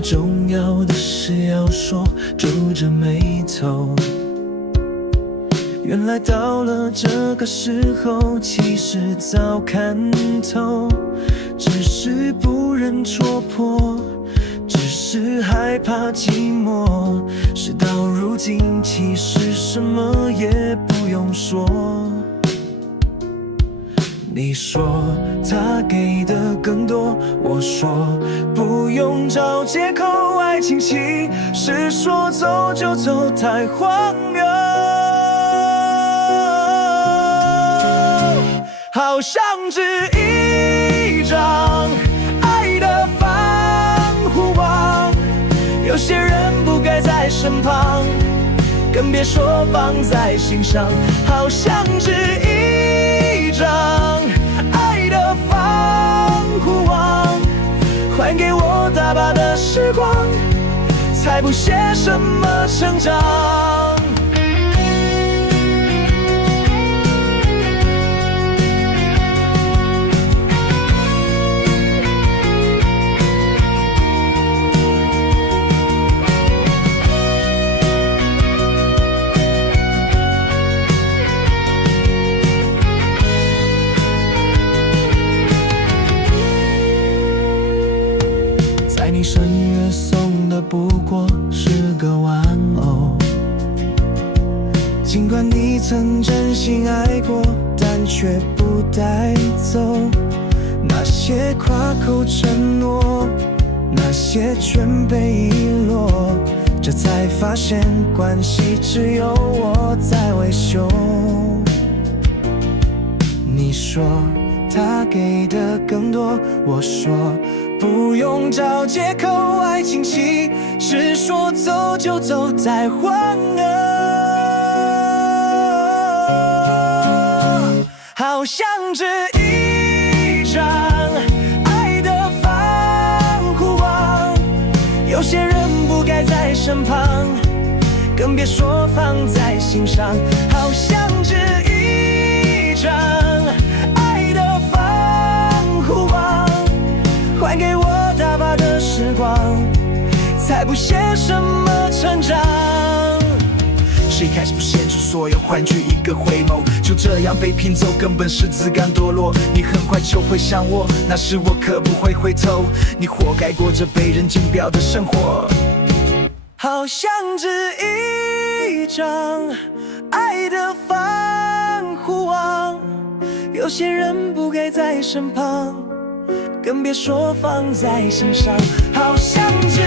么重要的事要说，皱着眉头。原来到了这个时候，其实早看透，只是不忍戳破，只是害怕寂寞。事到如今，其实什么也不用说。你说他给的更多，我说不用找借口，爱情其实说走就走太荒谬。好像只一张爱的防护网，有些人不该在身旁，更别说放在心上。好像只一张爱的防护网，还给我大把的时光，才不屑什么成长。你生日送的不过是个玩偶，尽管你曾真心爱过，但却不带走那些夸口承诺，那些全被遗落。这才发现关系只有我在维修。你说他给的更多，我说不用找借口，爱情其实说走就走太荒谬。好像只一张爱的防护网，有些人不该在身旁，更别说放在心上。好像只一张爱的防护网，还给我大把的时光，才不屑什么成长。谁开始不献出所有，换取一个回眸，就这样被拼走，根本是自甘堕落。你很快就会想我，那时我可不会回头。你活该过着被人竞标的生活。好像只一张爱的防护网，有些人不该在身旁，更别说放在心上。好像只